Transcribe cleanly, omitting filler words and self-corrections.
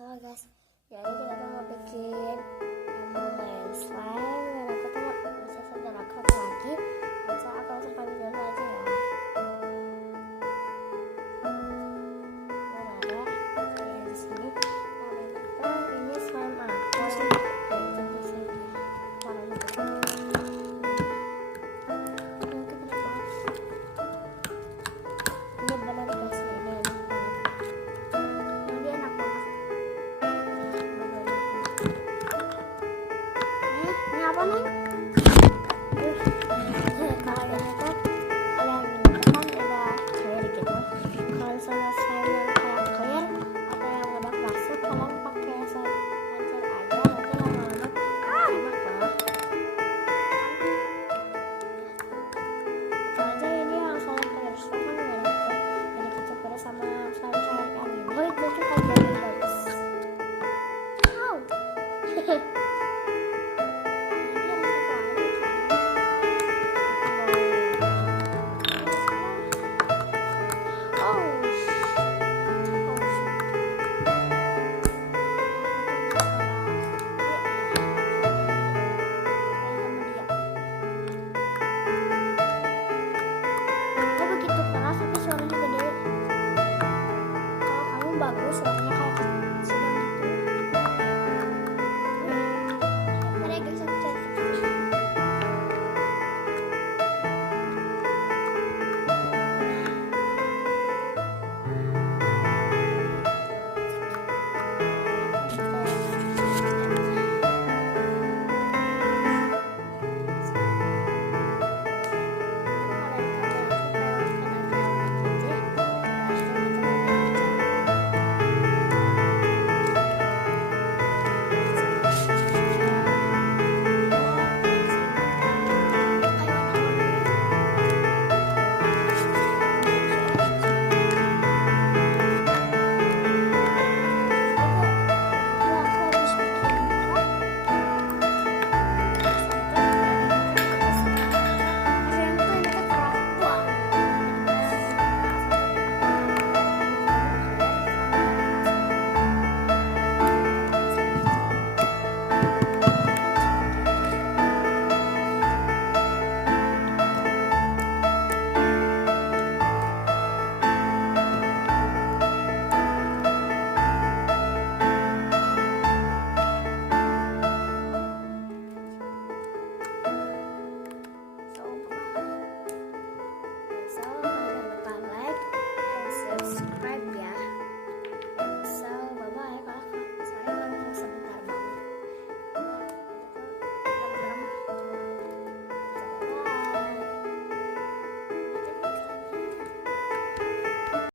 Halo guys, jadi kita tuh mau bikin mau main slime dan aku tuh mau dan aku satu lagi. Bisa aku langsung panggil dulu aja ya. Ada di sini. Namanya ini slime aku. Ini benar guys, ini enak banget. Ini enak banget. Ini apa nih? Kalau ini tuh kalau yang ini kan ada clear gitu. Kalau misalnya slime yang kayak clear atau yang udah plastik, kalian pakai slime lancar aja, nanti lama-lama enak lah. Itu aja ini yang slime clear slime kan gak enak tuh. Jadi kecampur sama slime cair yang ini. Itu kan jadi bagus. Wow. Begitu keras tapi suaranya gede. Kalau kamu bagus suaranya kayak